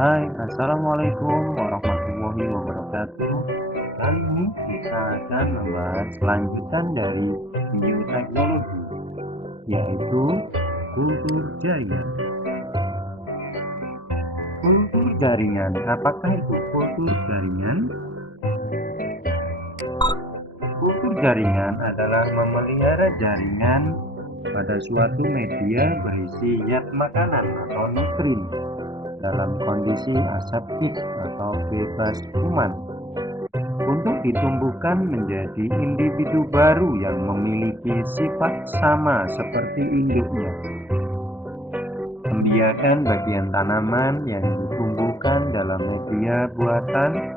Hai, Assalamualaikum warahmatullahi wabarakatuh. Kali ini kita akan membahas lanjutan dari bioteknologi, yaitu kultur jaringan. Kultur jaringan, apakah itu kultur jaringan? Kultur jaringan adalah memelihara jaringan pada suatu media berisi zat makanan atau nutrin dalam kondisi aseptis atau bebas kuman untuk ditumbuhkan menjadi individu baru yang memiliki sifat sama seperti induknya. Membiarkan bagian tanaman yang ditumbuhkan dalam media buatan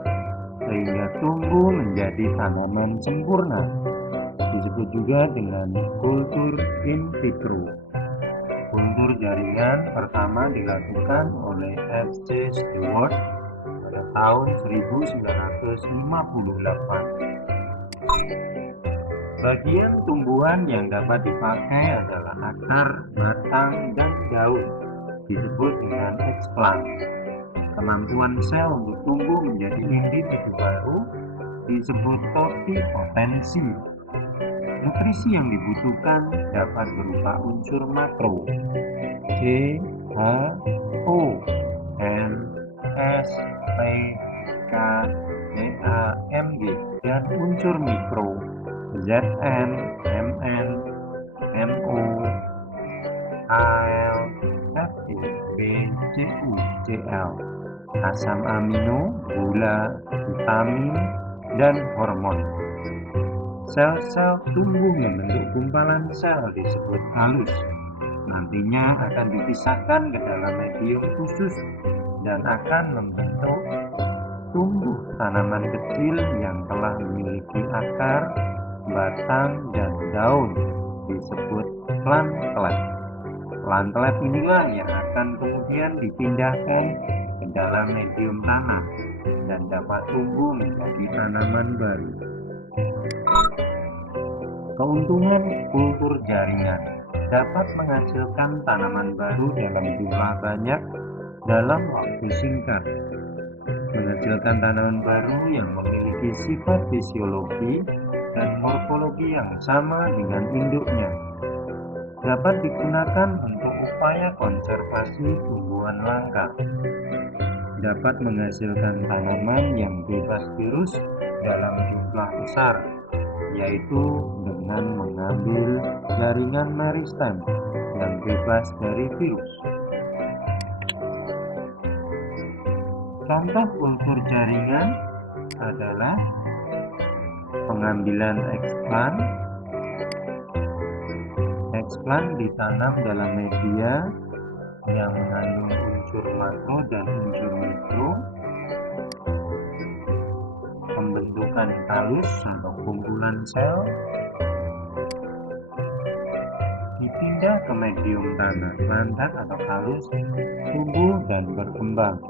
sehingga tumbuh menjadi tanaman sempurna, disebut juga dengan kultur in vitro. Kultur jaringan pertama dilakukan oleh F.C. Stewart pada tahun 1958. Bagian tumbuhan yang dapat dipakai adalah akar, batang, dan daun, disebut dengan explant. Kemampuan sel untuk tumbuh menjadi individu baru disebut totipotensi. Nutrisi yang dibutuhkan dapat berupa unsur makro C, H, O, N, S, P, K, Ca, Mg, dan unsur mikro Zn, Mn, Mo, Al, Fe, B, Cu, Cl, asam amino, gula, vitamin, dan hormon. Sel-sel tumbuh membentuk gumpalan sel disebut halus. Nantinya akan dipisahkan ke dalam medium khusus dan akan membentuk tumbuh tanaman kecil yang telah memiliki akar, batang, dan daun, disebut plantlet. Plantlet inilah yang akan kemudian dipindahkan ke dalam medium tanah dan dapat tumbuh menjadi tanaman baru. Keuntungan kultur jaringan dapat menghasilkan tanaman baru dalam jumlah banyak dalam waktu singkat, menghasilkan tanaman baru yang memiliki sifat fisiologi dan morfologi yang sama dengan induknya, dapat digunakan untuk upaya konservasi tumbuhan langka, dapat menghasilkan tanaman yang bebas virus dalam jumlah besar, yaitu dengan mengambil jaringan meristem yang bebas dari virus. Contoh kultur jaringan adalah pengambilan explant. Explant ditanam dalam media yang mengandung unsur makro dan unsur mikro. Pembentukan kalus atau kumpulan sel dipindah ke medium tanah, lantak atau kalus, tumbuh dan berkembang,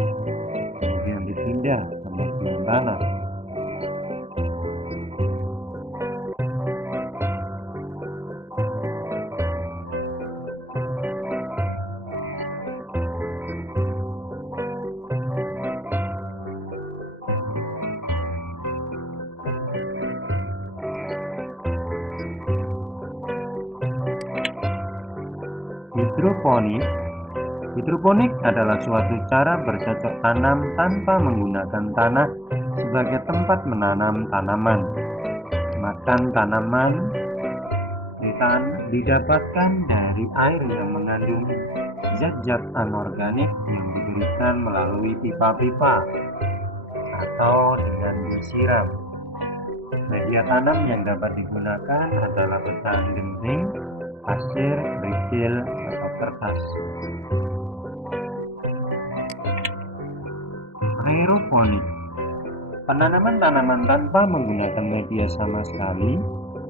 kemudian dipindah ke medium tanah. Hidroponik adalah suatu cara bercocok tanam tanpa menggunakan tanah sebagai tempat menanam tanaman. Makan tanaman didapatkan dari air yang mengandung zat-zat anorganik yang diberikan melalui pipa-pipa atau dengan disiram. Media tanam yang dapat digunakan adalah pecahan genting, pasir, kerikil, atau kertas. Aeroponik, penanaman tanaman tanpa menggunakan media sama sekali.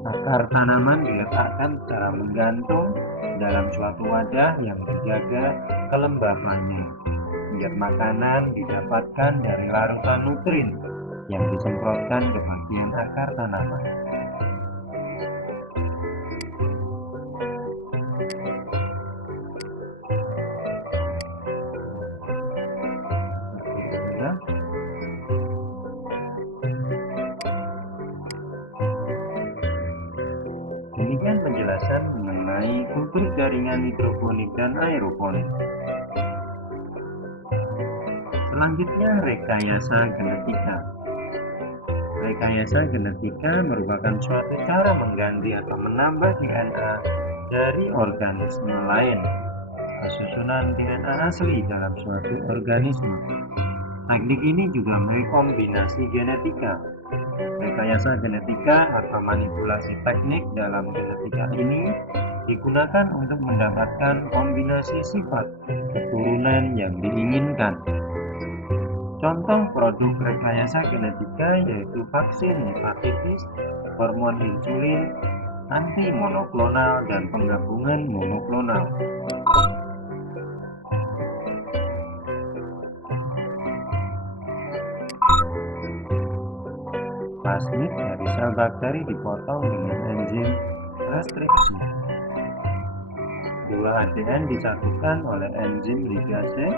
Akar tanaman diletakkan secara menggantung dalam suatu wadah yang terjaga kelembabannya. Zat makanan didapatkan dari larutan nutrin yang disemprotkan ke bagian akar tanaman. penjelasan mengenai kultur jaringan hidroponik dan aeroponik. Selanjutnya, rekayasa genetika. Rekayasa genetika merupakan suatu cara mengganti atau menambah DNA dari organisme lain ke susunan DNA asli dalam suatu organisme. Teknik ini juga merekombinasi genetika. Rekayasa genetika atau manipulasi teknik dalam genetika ini digunakan untuk mendapatkan kombinasi sifat keturunan yang diinginkan. Contoh produk rekayasa genetika yaitu vaksin hepatitis, hormon insulin, anti monoklonal, dan penggabungan monoklonal. Plasmid dari sel bakteri dipotong dengan enzim restriksi. Dua ADN disatukan oleh enzim ligase.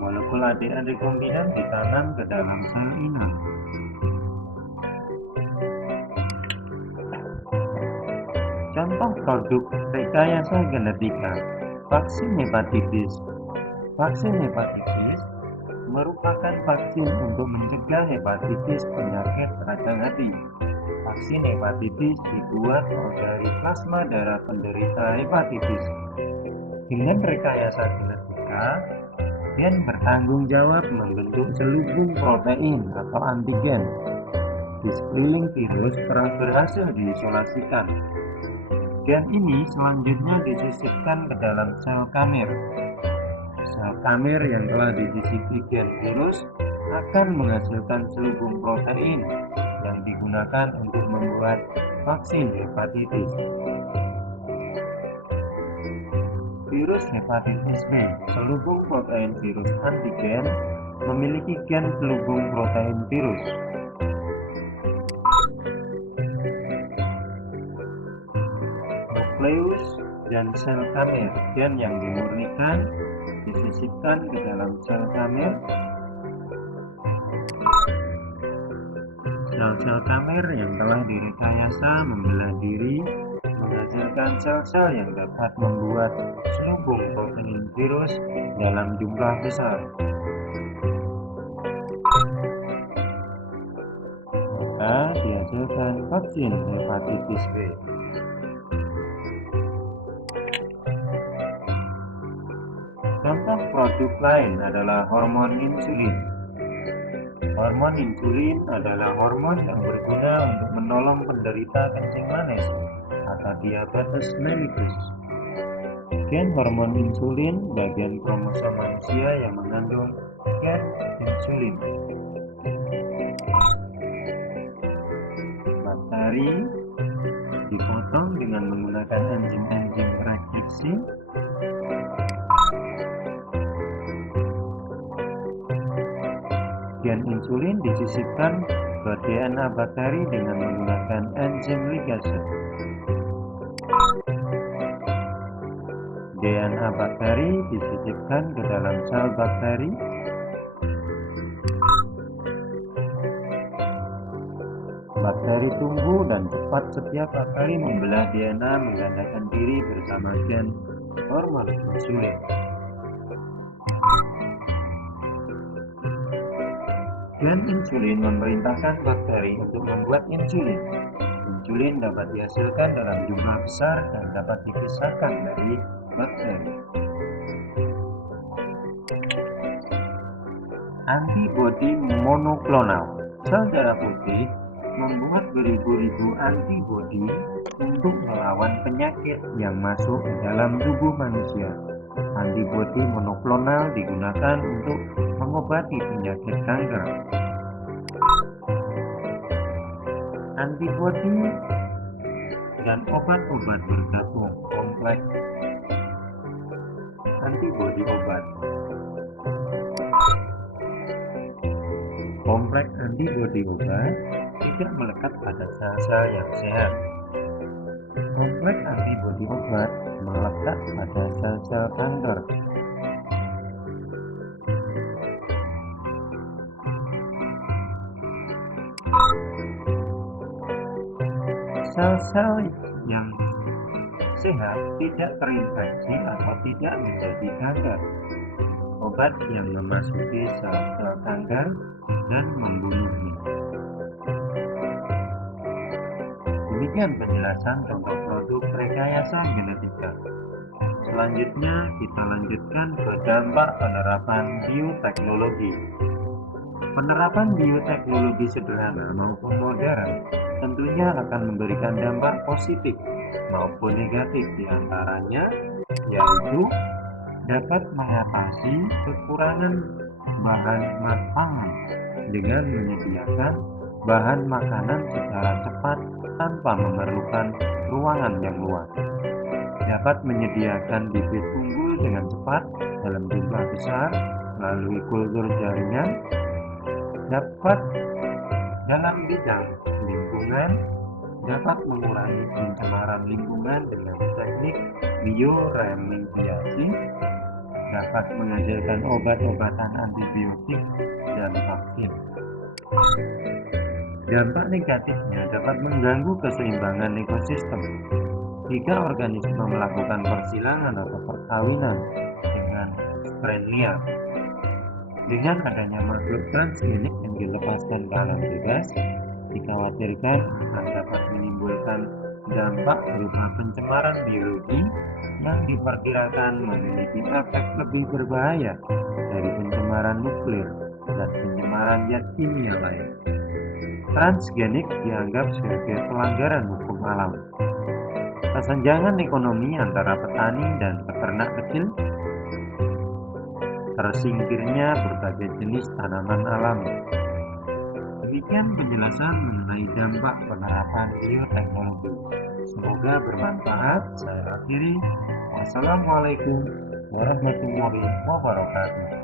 Molekul ADN rekombinan ditanam ke dalam sel inang. Contoh produk rekayasa genetika: vaksin hepatitis. Vaksin hepatitis merupakan vaksin untuk mencegah hepatitis penyakit radang hati. Vaksin hepatitis dibuat dari plasma darah penderita hepatitis. Dengan rekayasa genetika, gen bertanggung jawab membentuk selubung protein atau antigen. Di sekeliling virus telah berhasil diisolasikan. Gen ini selanjutnya disisipkan ke dalam sel kamer. Sel kamer yang telah disisipi gen virus akan menghasilkan selubung protein yang digunakan untuk membuat vaksin hepatitis. Virus hepatitis B, selubung protein virus antigen, memiliki gen selubung protein virus. Nukleus dan sel kamer, gen yang dimurnikan disisipkan ke dalam sel kamer. Sel-sel kamer yang telah direkayasa membelah diri menghasilkan sel-sel yang dapat membuat selubung protein virus dalam jumlah besar. Maka dihasilkan vaksin hepatitis B. Contoh produk lain adalah hormon insulin. Hormon insulin adalah hormon yang berguna untuk menolong penderita kencing manis atau diabetes mellitus. Gen hormon insulin bagian kromosom manusia yang mengandung gen insulin. Bakteri dipotong dengan menggunakan enzim-enzim restriksi. Gen insulin disisipkan ke DNA bakteri dengan menggunakan enzim ligase. DNA bakteri disisipkan ke dalam sel bakteri. Bakteri tumbuh dan cepat setiap kali membelah DNA menggandakan diri bersama gen hormon insulin. Gen insulin memerintahkan bakteri untuk membuat insulin. Insulin dapat dihasilkan dalam jumlah besar dan dapat dipisahkan dari bakteri. Antibodi monoklonal. Sel darah putih membuat beribu-ribu antibodi untuk melawan penyakit yang masuk ke dalam tubuh manusia. Antibodi monoklonal digunakan untuk mengobati penyakit kanker. Antibodi dan obat-obat bergabung kompleks. Antibodi obat. Kompleks antibodi obat tidak melekat pada sel-sel yang sehat. Kompleks antibodi obat melekat pada sel-sel kanker. sel-sel yang sehat tidak terinfeksi atau tidak menjadi kanker. Obat yang memasuki sel-sel kanker dan membunuhnya. Demikian penjelasan tentang produk rekayasa genetika. Selanjutnya kita lanjutkan ke dampak penerapan bioteknologi. Penerapan bioteknologi sederhana maupun modern tentunya akan memberikan dampak positif maupun negatif, diantaranya yaitu dapat mengatasi kekurangan bahan pangan dengan menyediakan bahan makanan secara cepat tanpa memerlukan ruangan yang luas. Dapat menyediakan bibit unggul dengan cepat dalam jumlah besar melalui kultur jaringan. Dapat dalam bidang lingkungan, dapat mengurangi pencemaran lingkungan dengan teknik bioremediasi, dapat menghasilkan obat-obatan antibiotik dan vaksin. Dampak negatifnya dapat mengganggu keseimbangan ekosistem. Jika organisme melakukan persilangan atau perkawinan dengan strain liar, dengan adanya makhluk transgenik yang dilepaskan ke alam bebas, dikhawatirkan akan dapat menimbulkan dampak berupa pencemaran biologi yang diperkirakan memiliki efek lebih berbahaya dari pencemaran nuklir dan pencemaran zat kimia lain. Transgenik dianggap sebagai pelanggaran hukum alam. Kesenjangan ekonomi antara petani dan peternak kecil, tersingkirnya berbagai jenis tanaman alami. Demikian penjelasan mengenai dampak penerapan bioteknologi. Semoga bermanfaat. Saya akhiri. Wassalamualaikum warahmatullahi wabarakatuh.